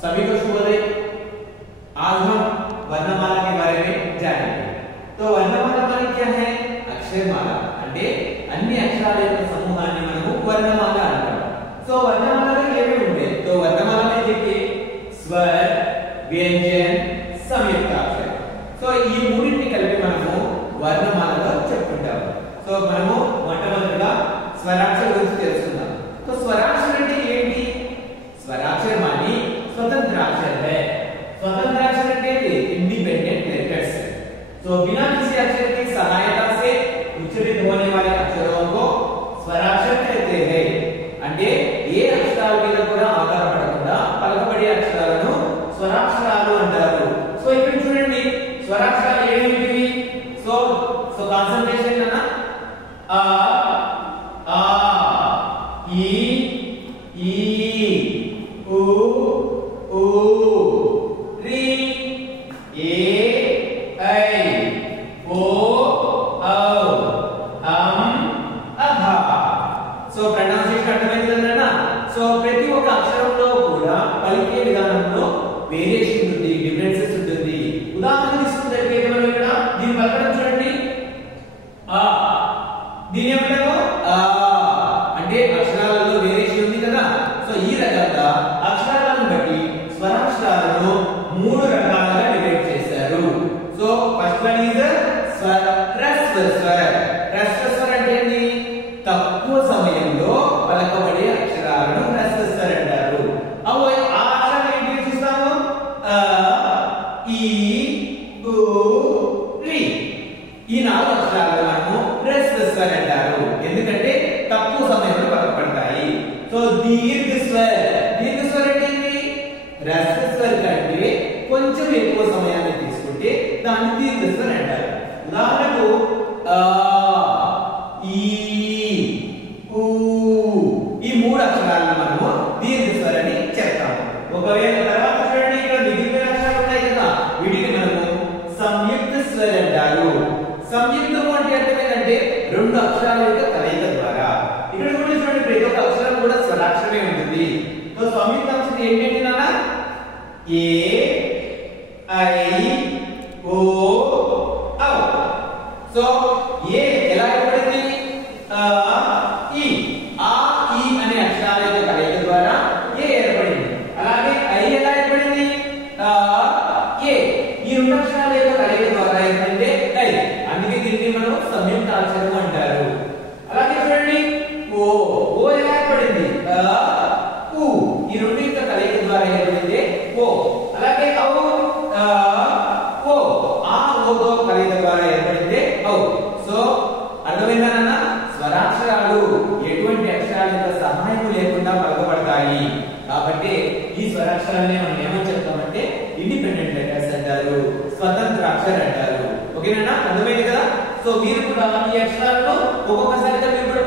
सभी को शुभोदय। आज हम वर्णमाला के बारे में जानेंगे। तो वर्णमाला माने क्या है? अक्षरमाला అంటే అన్ని అక్షరాల యొక్క సమూహాన్ని మనము వర్ణమాల అంటాం। సో వర్ణమాలలో ఏమేమి ఉంటాయి? तो वर्णमाला में देखिए स्वर, व्यंजन, సంయుక్తాక్షర। సో ఈ మూడింటిని కలిపి మనము వర్ణమాలలో చెప్పుకుంటాం। సో మనము మొట్టమొదటిగా స్వరాక్షర గురించి తెలుసుకుందాం। तो स्वराक्षर అంటే ఏంటి? स्वराक्षर मानी स्वतंत्र अक्षर है। स्वतंत्र अक्षर అంటే इंडिपेंडेंट लेटर्स। तो बिना किसी अक्षर की सहायता से उच्चारित होने वाले अक्षरों को स्वराक्षर कहते हैं। అంటే ఏ అక్షరాల మీద కూడా ఆధారపడకుండా పలకబడే అక్షరాలను స్వరాక్షరాలు అంటారు। సో ఇక్కడ చూడండి స్వరాక్షరాలు ఏమేమివి? సో కాన్సంట్రేషన్ అన్న ఆ ఆ ఈ ఈ ఊ ఊ రి ఏ ఐ ఓ ఔ అం అహ। సో ప్రొనౌన్సియేషన్ అర్థమైంది కదా? సో ప్రతి ఒక్క అక్షరంలో కూడా పలికే విధానంలో వేరియేషన్ ఉంటుంది, డిఫరెన్సెస్ ఉంటుంది। ఉదాహరణ తీసుకుంటే మనం ఇక్కడ దీని పలకడం చూడండి ఆ, దీని ఏమంటారు? ఆ అంటే అక్షరాలలో వేరియేషన్ ఉంది కదా? సో ఈ రకంగా అక్షరాలను బట్టి స్వరాక్షరాలను మూడు రకాలుగా డివైడ్ చేశారు। సో ఫస్ట్ వన్ ఇస్ స్వర, హ్రస్వ స్వర। హ్రస్వ స్వర అంటే ఏంటి? తక్కువ సమయంలో పలకబడే అక్షరాలను హ్రస్వ స్వర అంటారు। ఆ అక్షరాలు ఏంటి చూస్తాము? అ ఈ ఉ రి। ఈ నాలుగు అక్షరాలను మనము హ్రస్వ స్వర అంటారు, ఎందుకంటే తక్కువ సమయంలో పలకబడతాయి। సో దీర్ఘ స్వర, దీర్ఘ స్వర అంటే ఏంటి? హ్రస్వ స్వర కంటే కొంచెం ఎక్కువ సమయాన్ని తీసుకుంటే దాన్ని దీర్ఘ స్వర అంటారు। ఉదాహరణకు ఆ ఈ ఊ ఈ మూడు అక్షరాలను మనము దీర్ఘ స్వర అని చెప్తాము। ఒకవేళ తర్వాత చూడండి ఇక్కడ మిగిలిన అక్షరాలు ఉన్నాయి కదా, వీటిని మనము సంయుక్త స్వర అంటారు। సంయుక్తం అంటే అర్థం ఏంటంటే రెండు అక్షరాల యొక్క కలయిక ద్వారా। ఇక్కడ కూడా చూడండి ప్రతి ఒక్క అక్షరం కూడా స్వరాక్షరమే ఉంటుంది। సో సంయుక్త అక్షరం ఏంటంటే నాన్న ఏ ఐ ఓ ఔ। సో ఏ ఎలా ఏర్పడింది? ఆ ఈ ఆ ఈ అనే అక్షరాల యొక్క కలయిక ద్వారా ఏ ఏర్పడింది। అలాగే ఐ ఎలా ఏర్పడింది? ఆ ఏ ఈ రెండు అక్షరాల యొక్క కలయిక ద్వారా ఏర్పడిందే ఐ, అందుకే దీన్ని మనం సంయుక్త అక్షరం అంటారు। అలాగే చూడండి ఓ ఓ ఎలా ఏర్పడింది? ఆ ఊ ఈ రెండు యొక్క కలయిక ద్వారా ఏర్పడిందే ఓ। అలాగే ఔ ఆ ఓ ఆ ఓతో కలయిక ద్వారా ఏర్పడిందే ఔ। సో అర్థమైందా నాన్న? స్వరాక్షరాలు ఎటువంటి అక్షరాల యొక్క సహాయం లేకుండా పలకబడతాయి కాబట్టి ఈ స్వరాక్షరాలనే మనం ఏమని చెప్తామంటే ఇండిపెండెంట్ లెటర్స్ అంటారు, స్వతంత్ర అక్షర అంటారు। ఓకేనా? అర్థమైంది కదా? సో మీరు కూడా ఈ అక్షరాలను ఒక్కొక్కసారిగా మీరు కూడా